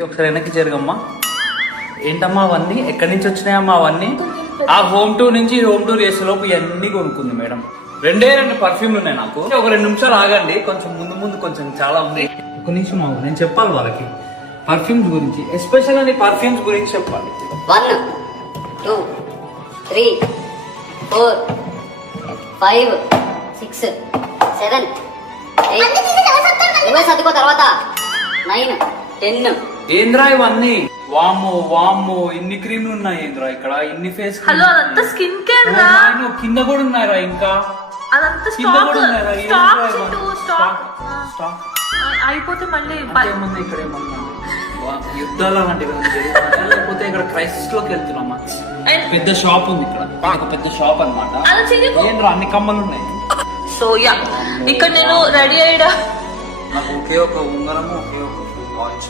ఒకసారి వెనక్కి జరగమ్మా. ఏంటమ్మా అవన్నీ ఎక్కడి నుంచి వచ్చినాయమ్మా అవన్నీ? ఆ హోమ్ టూర్ నుంచి హోమ్ టూర్ చేసేలోపు ఇవన్నీ కొనుక్కుంది మేడం. రెండే పర్ఫ్యూమ్లు ఉన్నాయి నాకు. ఒక 2 నిమిషాలు ఆగండి, కొంచెం ముందు కొంచెం చాలా ఉంది. ఒక నిమిషం ఆగు, నేను చెప్పాలి వాళ్ళకి పర్ఫ్యూమ్స్ గురించి, ఎస్పెషల్లీ పర్ఫ్యూమ్స్ గురించి చెప్పాలి. 1 2 3 4 5 6 7 8 నువ్వే సర్దుకో తర్వాత 9 10. ఏంద్రా ఇవన్నీ? వామ్మో ఇన్ని క్రీమ్లు ఉన్నాయి ఏంద్రా ఇక్కడ, ఇన్ని ఫేస్ హలో అదంతా స్కిన్ కేర్ రా. కింద కూడా ఉన్నాయిరా, ఇంకా అదంతా కింద స్టాక్ కూడా ఉన్నాయిరా. స్టాక్ అయిపోతే మళ్ళీ ఏమన్నా ఇక్కడ ఏమన్నా యుద్ధాలు అలాంటివి జరుగుతున్నాయా, లేకపోతే ఇక్కడ క్రైసిస్ లోకి వెళ్తున్నామా? పెద్ద షాప్ ఉంది ఇక్కడ, ఒక పెద్ద షాప్ అన్నమాట. ఏంద్రా అన్ని కమ్మలు ఉన్నాయి. సో యా, ఇక్కడ నేను రెడీ అయ్యా. నాకు ఒకే ఒక ఉంగరము, ఒకే ఒక వాచ్.